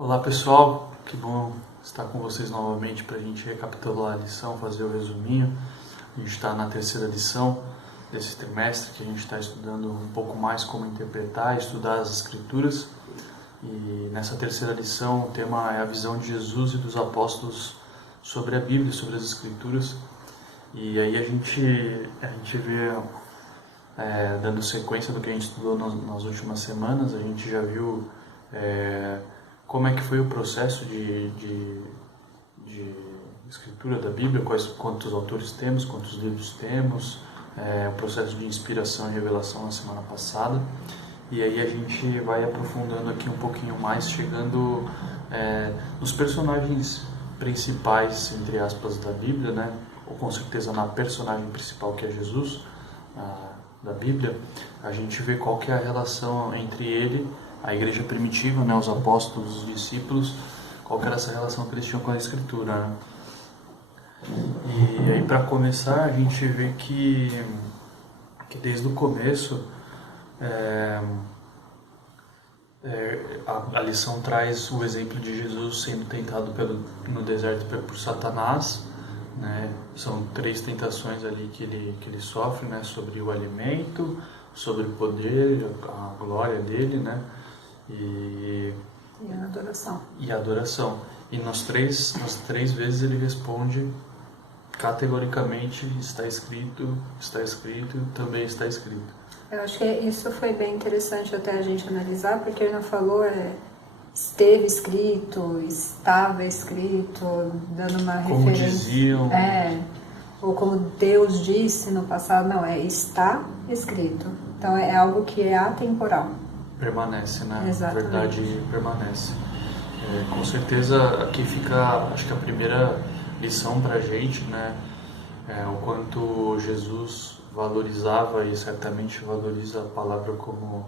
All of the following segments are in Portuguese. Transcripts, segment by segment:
Olá pessoal, que bom estar com vocês novamente para a gente recapitular a lição, fazer o resuminho. A gente está na terceira lição desse trimestre, que a gente está estudando um pouco mais como interpretar, estudar as Escrituras. E nessa terceira lição o tema é a visão de Jesus e dos apóstolos sobre a Bíblia, sobre as Escrituras. E aí a gente vê, dando sequência do que a gente estudou nas últimas semanas, a gente já viu como é que foi o processo de escritura da Bíblia, quantos autores temos, quantos livros temos, o processo de inspiração e revelação na semana passada. E aí a gente vai aprofundando aqui um pouquinho mais, chegando nos personagens principais, entre aspas, da Bíblia, né? Ou com certeza na personagem principal, que é Jesus, da Bíblia. A gente vê qual que é a relação entre ele, a igreja primitiva, né, os apóstolos, os discípulos, qual que era essa relação que eles tinham com a Escritura, né? E aí, para começar, a gente vê que desde o começo a lição traz o exemplo de Jesus sendo tentado no deserto por Satanás, né? São 3 tentações ali que ele sofre, né? Sobre o alimento, sobre o poder, a glória dele, né? E a adoração. E a adoração. E nas três vezes ele responde categoricamente: está escrito, também está escrito. Eu acho que isso foi bem interessante até a gente analisar, porque ele não falou esteve escrito, estava escrito, dando uma como referência. Diziam. Ou como Deus disse no passado, não, está escrito. Então é algo que é atemporal. Permanece, né? Exatamente. A verdade permanece. Com certeza aqui fica, acho que a primeira lição pra gente, né? O quanto Jesus valorizava e certamente valoriza a palavra como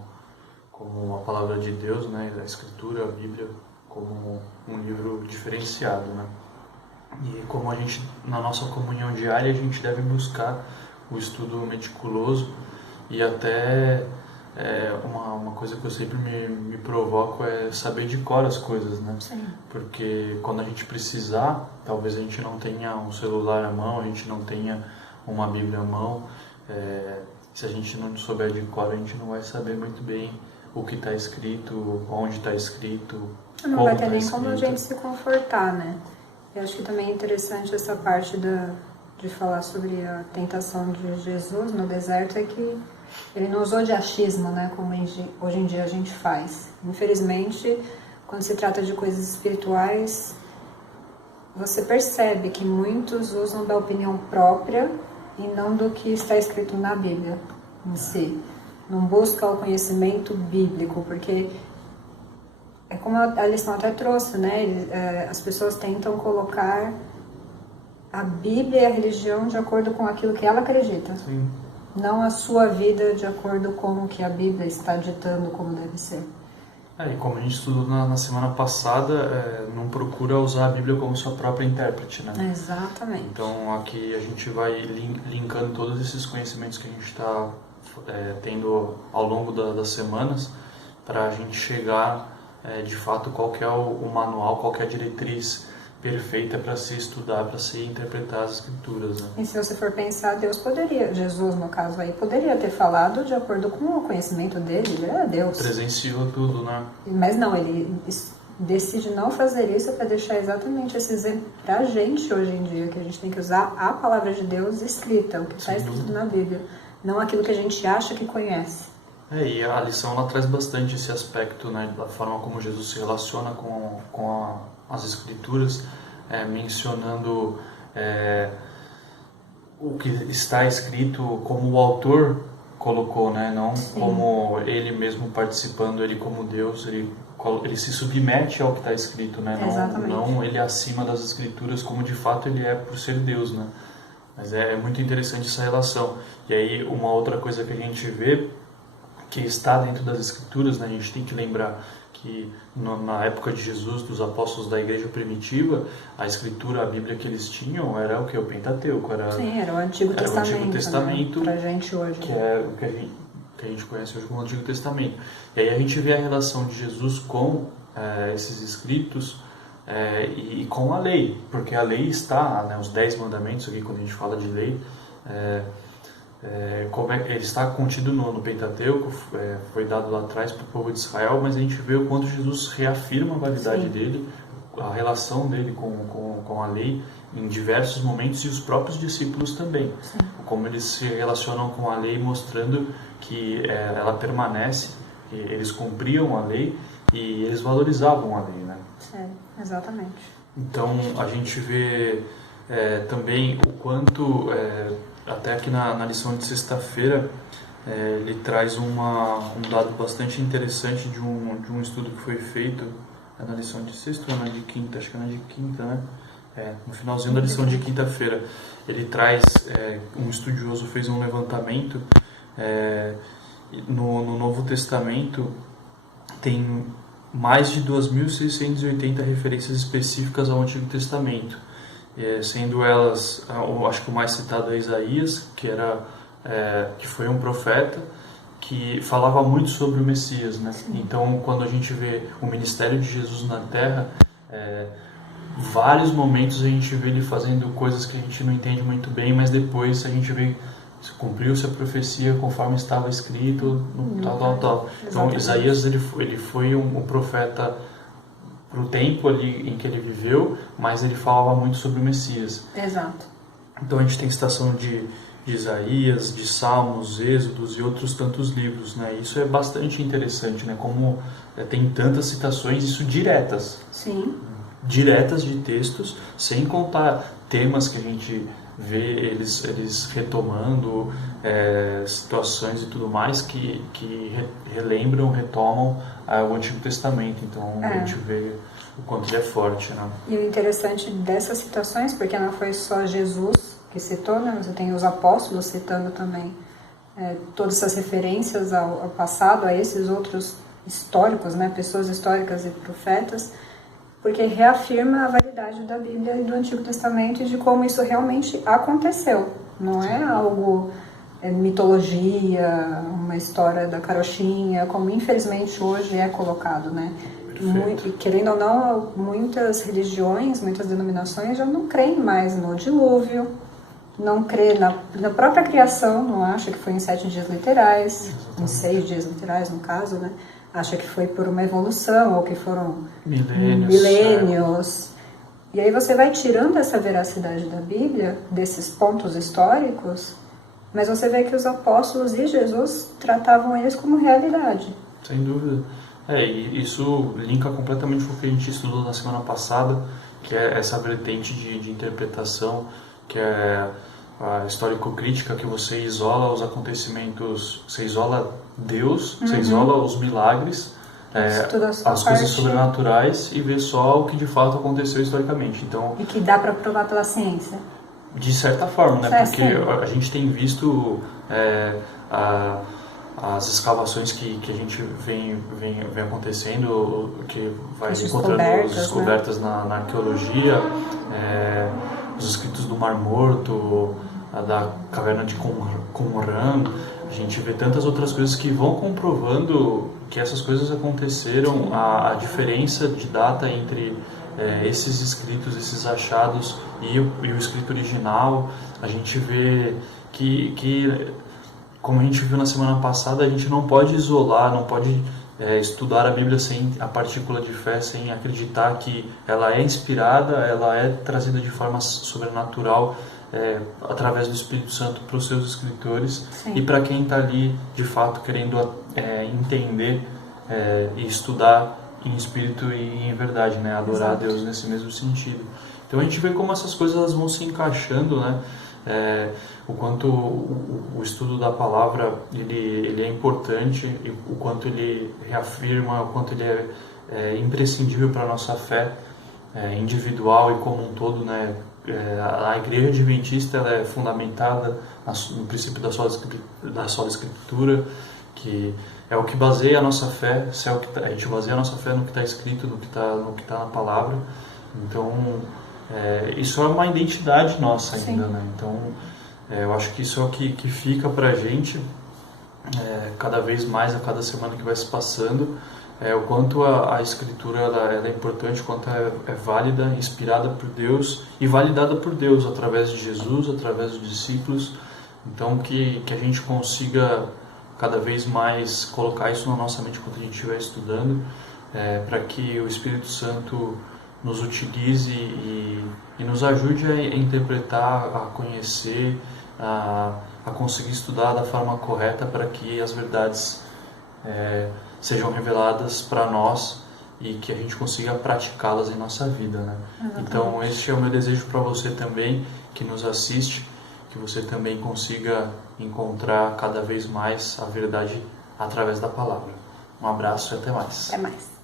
a palavra de Deus, né? A Escritura, a Bíblia, como um livro diferenciado, né? E como a gente, na nossa comunhão diária, a gente deve buscar o estudo meticuloso e até uma coisa que eu sempre me provoco é saber de cor as coisas, né? Sim. Porque quando a gente precisar, talvez a gente não tenha um celular à mão, a gente não tenha uma Bíblia à mão. Se a gente não souber de cor, a gente não vai saber muito bem o que está escrito, onde está escrito, não vai ter nem como a gente se confortar, né? Eu acho que também é interessante essa parte de falar sobre a tentação de Jesus no deserto, é que ele não usou de achismo, né, como hoje em dia a gente faz. Infelizmente, quando se trata de coisas espirituais, você percebe que muitos usam da opinião própria e não do que está escrito na Bíblia em si. Não busca o conhecimento bíblico, porque é como a lição até trouxe, né? As pessoas tentam colocar a Bíblia e a religião de acordo com aquilo que ela acredita. Sim. Não a sua vida de acordo com o que a Bíblia está ditando como deve ser. E como a gente estudou na semana passada, não procura usar a Bíblia como sua própria intérprete, né? Exatamente. Então aqui a gente vai linkando todos esses conhecimentos que a gente está tendo ao longo das semanas, para a gente chegar de fato qual que é o manual, qual que é a diretriz perfeita para se estudar, para se interpretar as Escrituras, né? E se você for pensar, Jesus no caso aí, poderia ter falado de acordo com o conhecimento dele, ele era Deus. Presenciou tudo, né? Mas não, ele decide não fazer isso para deixar exatamente esse exemplo para a gente hoje em dia, que a gente tem que usar a palavra de Deus escrita, o que está escrito na Bíblia, não aquilo que a gente acha que conhece. E a lição ela traz bastante esse aspecto, né, da forma como Jesus se relaciona com as Escrituras, mencionando o que está escrito como o autor colocou, né, não Sim. Como ele mesmo participando, ele como Deus, ele se submete ao que está escrito, né, não ele acima das Escrituras, como de fato ele é por ser Deus, né. Mas é muito interessante essa relação. E aí uma outra coisa que a gente vê que está dentro das Escrituras, né? A gente tem que lembrar que na época de Jesus, dos apóstolos da igreja primitiva, a Escritura, a Bíblia que eles tinham era o que? O Pentateuco. Sim, era o Antigo Testamento, né? Pra gente hoje. Que é o que a gente conhece hoje como Antigo Testamento. E aí a gente vê a relação de Jesus com esses escritos e com a lei, porque a lei está, né, os 10 mandamentos aqui, quando a gente fala de lei, ele está contido no Pentateuco, foi dado lá atrás para o povo de Israel, mas a gente vê o quanto Jesus reafirma a validade dele, a relação dele com a lei em diversos momentos, e os próprios discípulos também. Sim. Como eles se relacionam com a lei, mostrando que ela permanece, que eles cumpriam a lei e eles valorizavam a lei, né? Exatamente. Então a gente vê também o quanto, até aqui na lição de sexta-feira, ele traz um dado bastante interessante de um estudo que foi feito na lição de sexta ou na de quinta, acho que é na de quinta, né? No finalzinho da lição de quinta-feira, ele traz, um estudioso fez um levantamento, no Novo Testamento tem mais de 2.680 referências específicas ao Antigo Testamento, sendo elas, acho que o mais citado é Isaías, que foi um profeta que falava muito sobre o Messias, né? Então, quando a gente vê o ministério de Jesus na Terra, vários momentos a gente vê ele fazendo coisas que a gente não entende muito bem, mas depois a gente vê cumpriu-se a profecia conforme estava escrito, tal. Então, Isaías ele foi um profeta para o tempo ali em que ele viveu, mas ele falava muito sobre o Messias. Exato. Então a gente tem citação de Isaías, de Salmos, Êxodos e outros tantos livros, né? Isso é bastante interessante, né? Como tem tantas citações, isso diretas. Sim. Diretas de textos, sem contar temas que a gente vê eles retomando, situações e tudo mais que retomam o Antigo Testamento. Então a gente vê o quanto ele é forte, né? E o interessante dessas citações, porque não foi só Jesus que citou, né? Você tem os apóstolos citando também todas essas referências ao passado, a esses outros históricos, né? Pessoas históricas e profetas, porque reafirma a validade da Bíblia e do Antigo Testamento e de como isso realmente aconteceu. Não é algo mitologia, uma história da carochinha, como infelizmente hoje é colocado, né? Querendo ou não, muitas religiões, muitas denominações já não creem mais no dilúvio, não crê na própria criação, não acha que foi em 7 dias literais, em 6 dias literais no caso, né? Acha que foi por uma evolução ou que foram milênios. E aí você vai tirando essa veracidade da Bíblia, desses pontos históricos, mas você vê que os apóstolos e Jesus tratavam eles como realidade. Sem dúvida. E isso linka completamente com o que a gente estudou na semana passada, que é essa vertente de interpretação, que é a histórico-crítica, que você isola os acontecimentos, você isola Deus, você isola os milagres, as coisas sobrenaturais, e vê só o que de fato aconteceu historicamente. Então, e que dá para provar pela ciência. De certa forma, né? Porque a gente tem visto as escavações que a gente vem acontecendo, que vai encontrando as descobertas, né? na arqueologia, os escritos do Mar Morto, da caverna de Qumran. A gente vê tantas outras coisas que vão comprovando que essas coisas aconteceram, a diferença de data entre esses escritos, esses achados e o escrito original. A gente vê que, como a gente viu na semana passada, a gente não pode isolar, não pode estudar a Bíblia sem a partícula de fé, sem acreditar que ela é inspirada, ela é trazida de forma sobrenatural, através do Espírito Santo para os seus escritores. Sim. E para quem está ali de fato querendo entender e estudar em espírito e em verdade, né? Adorar Exato. A Deus nesse mesmo sentido. Então a gente vê como essas coisas elas vão se encaixando, né? O quanto o estudo da palavra ele é importante, e o quanto ele reafirma, o quanto ele é imprescindível para a nossa fé individual e como um todo, né? A Igreja Adventista ela é fundamentada no princípio da sola Escritura, que é o que baseia a nossa fé. A gente baseia a nossa fé no que está escrito, no que está na palavra. Então, isso é uma identidade nossa ainda, né? Então, eu acho que isso é o que fica para a gente cada vez mais, a cada semana que vai se passando, o quanto a Escritura ela é importante, o quanto é válida, inspirada por Deus e validada por Deus através de Jesus, através dos discípulos. Então que a gente consiga cada vez mais colocar isso na nossa mente quando a gente estiver estudando, para que o Espírito Santo nos utilize e nos ajude a interpretar, a conhecer, a conseguir estudar da forma correta para que as verdades sejam reveladas para nós e que a gente consiga praticá-las em nossa vida, né? Então este é o meu desejo para você também que nos assiste, que você também consiga encontrar cada vez mais a verdade através da palavra. Um abraço e até mais. Até mais.